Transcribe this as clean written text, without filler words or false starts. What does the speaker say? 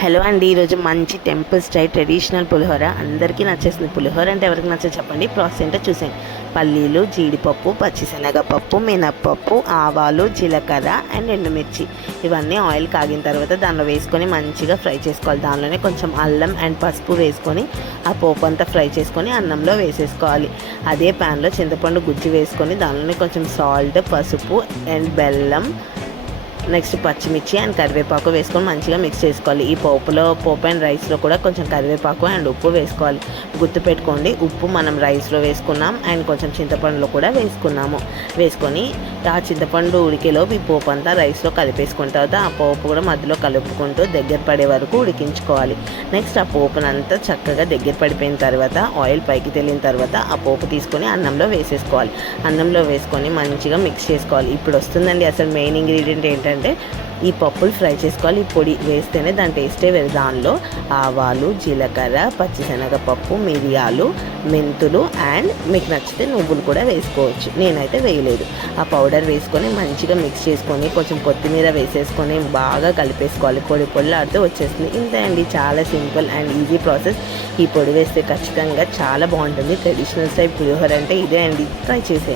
Hello అండి, ఈరోజు మంచి టెంపుల్ స్టైల్ ట్రెడిషనల్ పులిహోర అందరికీ నచ్చేస్తుంది. పులిహోర అంటే ఎవరికి నచ్చో చెప్పండి. ప్రాసెస్ ఏంటో చూసాను. పల్లీలు, జీడిపప్పు, పచ్చిశనగపప్పు, మినప్పప్పు, ఆవాలు, జీలకర్ర అండ్ ఎండుమిర్చి ఇవన్నీ ఆయిల్ కాగిన తర్వాత దానిలో వేసుకొని మంచిగా ఫ్రై చేసుకోవాలి. దానిలోనే కొంచెం అల్లం అండ్ పసుపు వేసుకొని ఆ పోపు అంతా ఫ్రై చేసుకొని అన్నంలో వేసేసుకోవాలి. అదే ప్యాన్లో చింతపండు గుజ్జు వేసుకొని దానిలోనే కొంచెం సాల్ట్, పసుపు అండ్ బెల్లం, నెక్స్ట్ పచ్చిమిర్చి అండ్ కరివేపాకు వేసుకొని మంచిగా మిక్స్ చేసుకోవాలి. ఈ పోపు అండ్ రైస్లో కూడా కొంచెం కరివేపాకు అండ్ ఉప్పు వేసుకోవాలి. గుర్తుపెట్టుకోండి, ఉప్పు మనం రైస్లో వేసుకున్నాం అండ్ కొంచెం చింతపండులో కూడా వేసుకొని ఆ చింతపండు ఉడికేలోపు ఈ పోపు అంతా రైస్లో కలిపేసుకున్న తర్వాత ఆ పోపు కూడా మధ్యలో కలుపుకుంటూ దగ్గర పడే వరకు ఉడికించుకోవాలి. నెక్స్ట్ ఆ పోపునంతా చక్కగా దగ్గర పడిపోయిన తర్వాత ఆయిల్ పైకి తేలిన తర్వాత ఆ పోపు తీసుకొని అన్నంలో వేసేసుకోవాలి. అన్నంలో వేసుకొని మంచిగా మిక్స్ చేసుకోవాలి. ఇప్పుడు వస్తుందండి అసలు మెయిన్ ఇంగ్రీడియంట్ ఏంటంటే ఈ పప్పులు ఫ్రై చేసుకోవాలి. ఈ పొడి వేస్తేనే దాని టేస్టే వేరు. దానిలో ఆవాలు, జీలకర్ర, పచ్చిశనగపప్పు, మిరియాలు, మెంతులు అండ్ మీకు నచ్చితే నువ్వులు కూడా వేసుకోవచ్చు. నేనైతే వేయలేదు. ఆ పౌడర్ వేసుకొని మంచిగా మిక్స్ చేసుకొని కొంచెం కొత్తిమీర వేసేసుకొని బాగా కలిపేసుకోవాలి. పొడి ఆడితే వచ్చేస్తుంది. ఇంతే అండి, చాలా సింపుల్ అండ్ ఈజీ ప్రాసెస్. ఈ పొడి వేస్తే ఖచ్చితంగా చాలా బాగుంటుంది. ట్రెడిషనల్ స్టైల్ పులిహోర అంటే ఇదే అండి, ట్రై చేసే